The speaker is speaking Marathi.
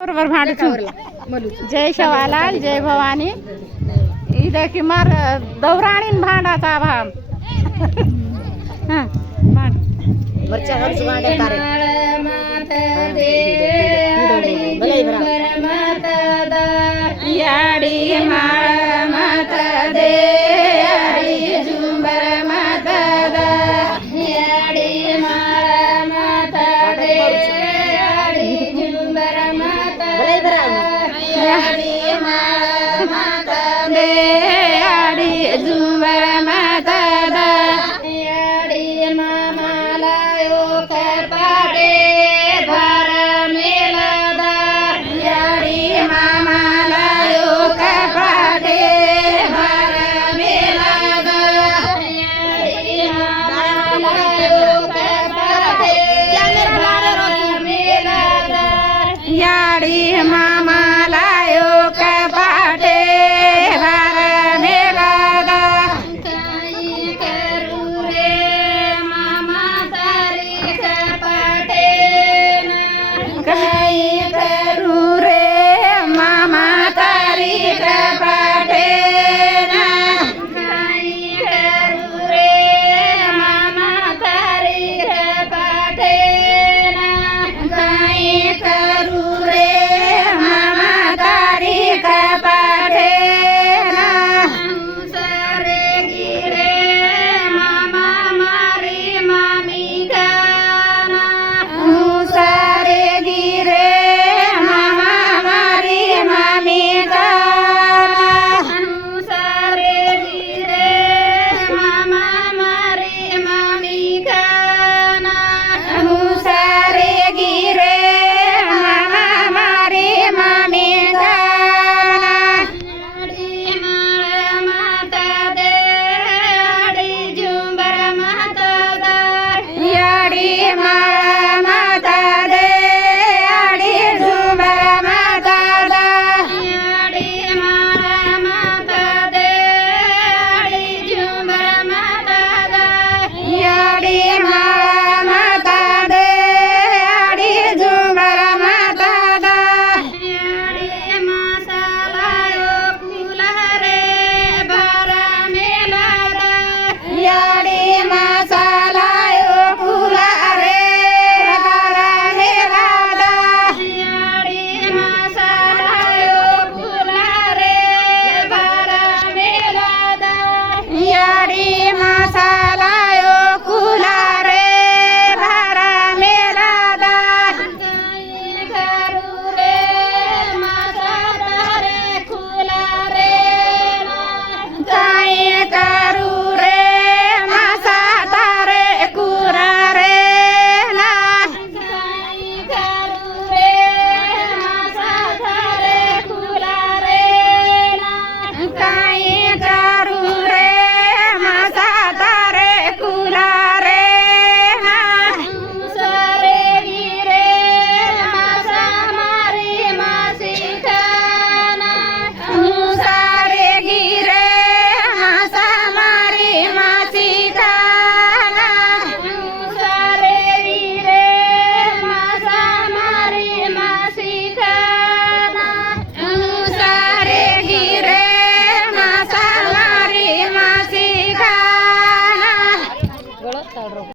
बरोबर भाडू जय शवालाल जय भवानी इधर की मार दौराणी भांडाचा भाम याडी माळ मात दे याडी झुंबर मात दा याडी माळ मात दे याडी झुंबर मात याडी माळ मात दे याडी झुंबर मात दा याडी मामाला योक पाडे भार मेला दा याडी मामाला योक पाडे भार मेला दा याडी मामाला योक पाडे भार मेला दा याडी मा